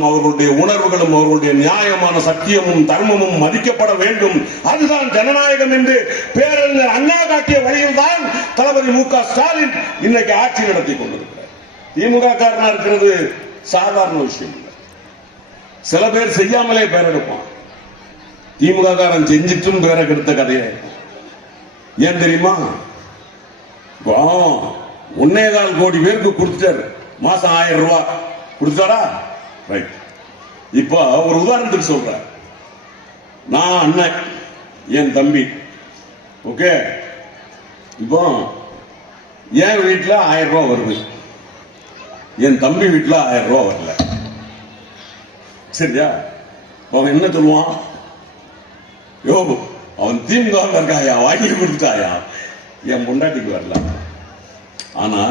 அவர்களுடைய உணர்வுகளும் அவர்களுடைய நியாயமான சத்தியமும் தர்மமும் மதிக்கப்பட வேண்டும். அதுதான் ஜனநாயகம் என்று பேரறிஞர் அண்ணா காட்டிய வழியில் தான் தளபதி மு க ஸ்டாலின் இன்னைக்கு ஆட்சி நடத்தி கொண்டிருக்கிறார். திமுக காரணம் இருக்கிறது சாதாரண விஷயம் இல்லை. சில பேர் செய்யாமலே பேர் எடுப்பான். திமுக காரன் செஞ்சிட்டும் பேரை கெடுத்த கதையா ஏன் தெரியுமா? ஒன்னே கால் கோடி பேருக்கு கொடுத்துட்டாரு. மாசம் ஆயிரம் ரூபாய். கொடுத்தாரா ரைட் இப்போ ஒரு உதாரணத்துக்கு சொல்றேன். நான் அண்ணன் என் தம்பி. ஓகே இப்போ என் வீட்டில் ஆயிரம் ரூபா வருது. என் தம்பி வீட்டில் ஆயிரம் ரூபா வரல. சரியா? அவன் என்ன சொல்லுவான்? யோ அவன் திமுக இருக்காயா? வாங்கி கொடுத்தாயா என் பொண்டாட்டிக்கு வரல. ஆனா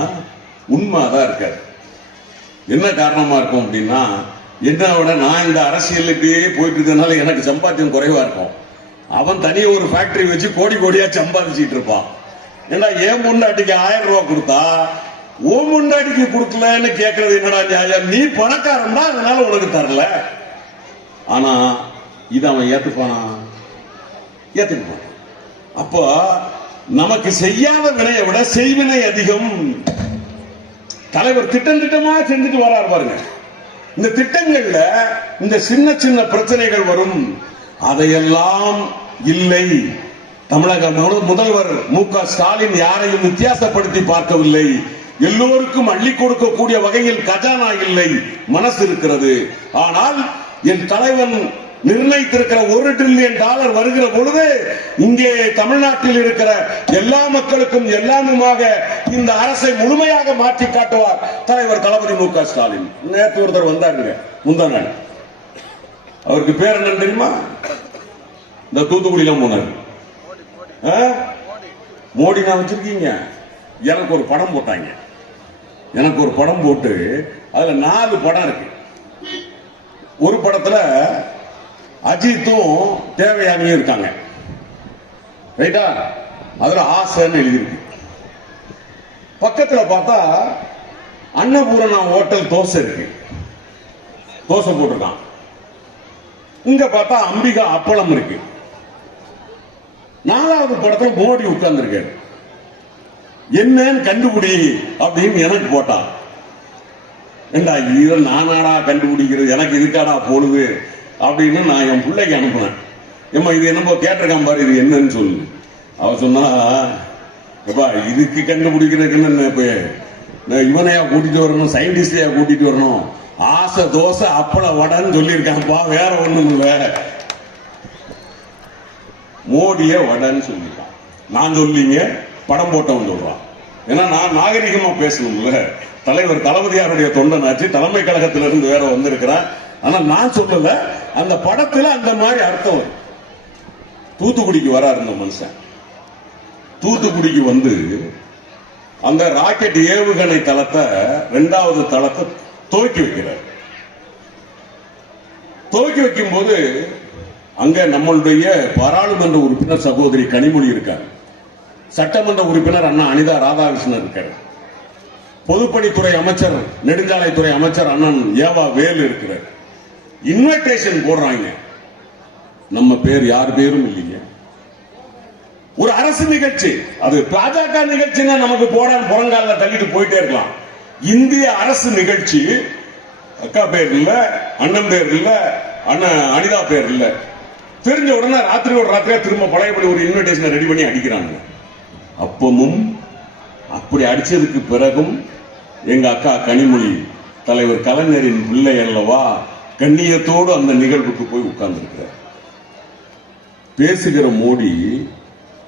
உண்மை அதான் இருக்காது என்ன காரணமா இருக்கும் அப்படின்னா என்ன விட நான் இந்த அரசியலுக்கு போயிட்டு இருக்கிறதுனால எனக்கு சம்பாத்தியம் குறைவா இருக்கும். அவன் தனியா ஒரு ஃபேக்டரி வச்சு கோடி கோடியா சம்பாதிச்சிட்டு இருப்பான். ஏன்னா என் முன்னாடிக்கு ஆயிரம் ரூபாய் கொடுத்தா ஓ முன்னாடிக்கு கொடுக்கலன்னு கேட்கறது என்னடா நியாயம்? நீ பணக்காரன் அதனால உனக்கு தரல. ஆனா இது அவன் ஏத்துப்பானா? ஏத்துக்குப்பான் அப்போ நமக்கு செய்யாத வினையை விட செய்வினை அதிகம். தலைவர் திட்டம் திட்டமா செஞ்சுட்டு வராரு பாருங்க. இந்த திட்டங்கள்ல இந்த சின்ன சின்ன பிரச்சனைகள் வரும். அதையெல்லாம் இல்லை. தமிழக முதல்வர் மு க ஸ்டாலின் யாரையும் வித்தியாசப்படுத்தி பார்க்கவில்லை. எல்லோருக்கும் அள்ளி கொடுக்கக்கூடிய வகையில் கஜானா இல்லை. மனசு இருக்கிறது. ஆனால் என் தலைவன் நிர்ணயித்திருக்கிற ஒரு டிரில்லியன் டாலர் வருகிற பொழுது இங்கே தமிழ்நாட்டில் இருக்கிற எல்லா மக்களுக்கும் எல்லாமுமாக இந்த அரசை முழுமையாக மாற்றி காட்டுவார் தலைவர் தளபதி மு க ஸ்டாலின். நேற்று ஒருத்தர் வந்தாருங்க முந்தா அவருக்கு பேர் என்னன்னு தெரியுமா? இந்த தூத்துக்குடியில போனார் மோடி நான் வச்சிருக்கீங்க. எனக்கு ஒரு படம் போட்டாங்க. எனக்கு ஒரு படம் போட்டு அதுல நாலு படம் இருக்கு. ஒரு படத்துல அஜித்தும் தேவயானியும் இருக்காங்க. ரைட்டா? அதுல ஆசைன்னு எழுதியிருக்கு. பக்கத்துல பார்த்தா அன்னபூரணா ஹோட்டல் தோசை இருக்கு. தோசை போட்டிருக்கான். இங்க பார்த்தா அம்பிகா அப்பளம் இருக்கு. நாலாவது படத்துல மோடி உட்கார்ந்துருக்காரு. என்னன்னு கண்டுபிடி அப்படின்னு எனக்கு போட்டான். ஏண்டா இதை நானாடா கண்டுபிடிக்கிறது? எனக்கு இதுக்காடா பொழுது அப்படின்னு நான் என் பிள்ளைக்கு அனுப்புனேன். ஏம்மா இது என்னமோ கேட்டிருக்கான் பாரு இது என்னன்னு சொல்லு. அவ சொன்னா அப்பா இதுக்கு கண்டுபிடிக்கிறதுக்கு என்ன நான் இவனையா கூட்டிட்டு வரணும் சயின்டிஸ்டையா கூட்டிட்டு வரணும்? ஆசை தோசை அப்பள வடன்னு சொல்லியிருக்கான்ப்பா வேற ஒண்ணும் இல்ல. மோடிய வடன்னு சொல்லிட்டான் நான் சொல்லிங்க படம் போட்டவன் சொல்றான். ஏன்னா நான் நாகரிகமா பேசணும்ல. தலைவர் தளபதியாருடைய தொண்டனாச்சு தலைமை கழகத்திலிருந்து வேற வந்திருக்கிறான் ஆனா நான் சொல்லல அந்த படத்துல அந்த மாதிரி அர்த்தம் தூத்துக்குடிக்கு வராரு இந்த மனுஷன். தூத்துக்குடிக்கு வந்து அந்த ராக்கெட் ஏவுகணை தளத்தை இரண்டாவது தளத்தை துவக்கி வைக்கிறார். துவக்கி வைக்கும் போது அங்க நம்மளுடைய பாராளுமன்ற உறுப்பினர் சகோதரி கனிமொழி இருக்கார். சட்டமன்ற உறுப்பினர் அண்ணா அனிதா ராதாகிருஷ்ணன் இருக்காரு. பொதுப்பணித்துறை அமைச்சர் நெடுஞ்சாலைத்துறை அமைச்சர் அண்ணன் ஏவா வேல் இருக்கிறார். இன்விடேஷன் போடுறாங்க. நம்ம பேர் யார் பேரும் இல்லைங்க ஒரு அரசு நிகழ்ச்சி. அது பாஜக நிகழ்ச்சின்னா நமக்கு போட புறங்கால தள்ளிட்டு போயிட்டே இருக்கலாம். இந்திய அரசு நிகழ்ச்சி அக்கா பேர் இல்ல அண்ணன் பேர் இல்ல அண்ணன் அனிதா பேர் இல்ல. தெரிஞ்ச உடனே ராத்திரியோட ராத்திரியா திரும்ப பழையபடி ஒரு இன்விடேஷனை ரெடி பண்ணி அடிக்கிறாங்க அப்பமும் அப்படி அடிச்சதுக்கு பிறகும் எங்க அக்கா கனிமொழி தலைவர் கலைஞரின் பிள்ளை அல்லவா கண்ணியத்தோடு அந்த நிகழ்வுக்கு போய் உட்கார்ந்திருக்கிறார். பேசுகிற மோடி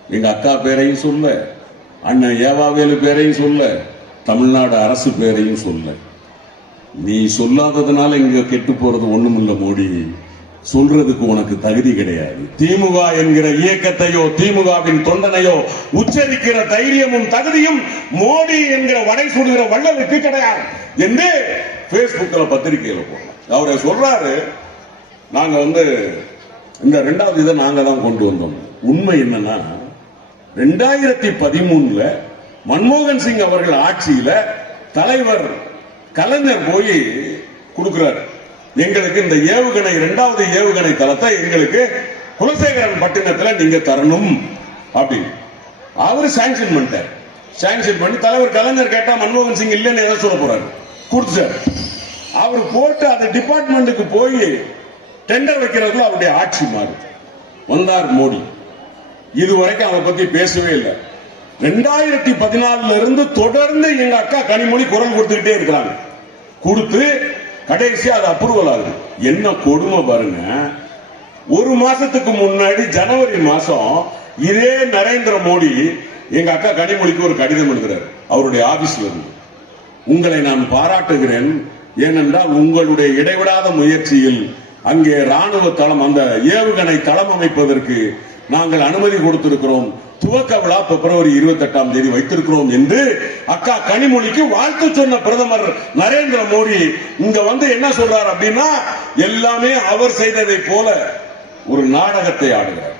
எங்க அக்கா பேரையும் சொல்ல அண்ணன் ஏவாவேலு பேரையும் சொல்ல தமிழ்நாடு அரசு பேரையும் சொல்ல. நீ சொல்லாததுனால இங்க கெட்டு போறது ஒண்ணுமில்ல மோடி. சொல்றதுக்கு உனக்கு தகுதி கிடையாது. திமுக என்கிற இயக்கத்தையோ திமுகவின் தொண்டனையோ உச்சரிக்கிற தைரியமும் தகுதியும் மோடி என்கிற வடை சொல்கிற வள்ளலுக்கு கிடையாது என்று பேஸ்புக்ல பத்திரிகையில போனோம் அவரை சொல்றாரு நாங்க வந்து இந்த ரெண்டாவது இதை நாங்க தான் கொண்டு வந்தோம். உண்மை என்னன்னா ரெண்டாயிரத்தி பதிமூணுல மன்மோகன் சிங் அவர்கள் ஆட்சியில தலைவர் கலைஞர் போய் கொடுக்கிறார். எங்களுக்கு இந்த ஏவுகணை இரண்டாவது ஏவுகணை தளத்தை எங்களுக்கு குலசேகரன் பட்டினத்துல நீங்க தரணும் அப்படின்னு. அவரு சாங்ஷன் பண்ணிட்டார். சாங்ஷன் பண்ணி தலைவர் கலைஞர் கேட்டா மன்மோகன் சிங் இல்லைன்னு எதை சொல்ல போறாரு? கொடுத்துட்டார். அவர் போட்டு அந்த டிபார்ட்மெண்ட்டுக்கு போய் டெண்டர் வைக்கிறதுல அவருடைய ஆட்சி மாறுது வந்தார் மோடி. இதுவரைக்கும் அதை பத்தி பேசவே இல்லை. ரெண்டாயிரத்தி பதினாலுல இருந்து தொடர்ந்து எங்க அக்கா கனிமொழி குரல் கொடுத்துக்கிட்டே இருக்கிறாங்க. கொடுத்து கடைசி அது அப்ரூவல் ஆகுது. என்ன கொடுமை பாருங்க. ஒரு மாசத்துக்கு முன்னாடி ஜனவரி மாசம் இதே நரேந்திர மோடி எங்க அக்கா கனிமொழிக்கு ஒரு கடிதம் எழுதுறாரு. அவருடைய ஆபீஸ்ல இருந்து. உங்களை நான் பாராட்டுகிறேன். ஏனென்றால் உங்களுடைய இடைவிடாத முயற்சியில் அங்கே ராணுவ தளம் அந்த ஏவுகணை தளம் அமைப்பதற்கு நாங்கள் அனுமதி கொடுத்திருக்கிறோம். துவக்க விழா பிப்ரவரி இருபத்தி எட்டாம் தேதி வைத்திருக்கிறோம் என்று அக்கா கனிமொழிக்கு வாழ்த்து சொன்ன பிரதமர் நரேந்திர மோடி இங்க வந்து என்ன சொல்றார் அப்படின்னா எல்லாமே அவர் செய்ததை போல ஒரு நாடகத்தை ஆடுகிறார்.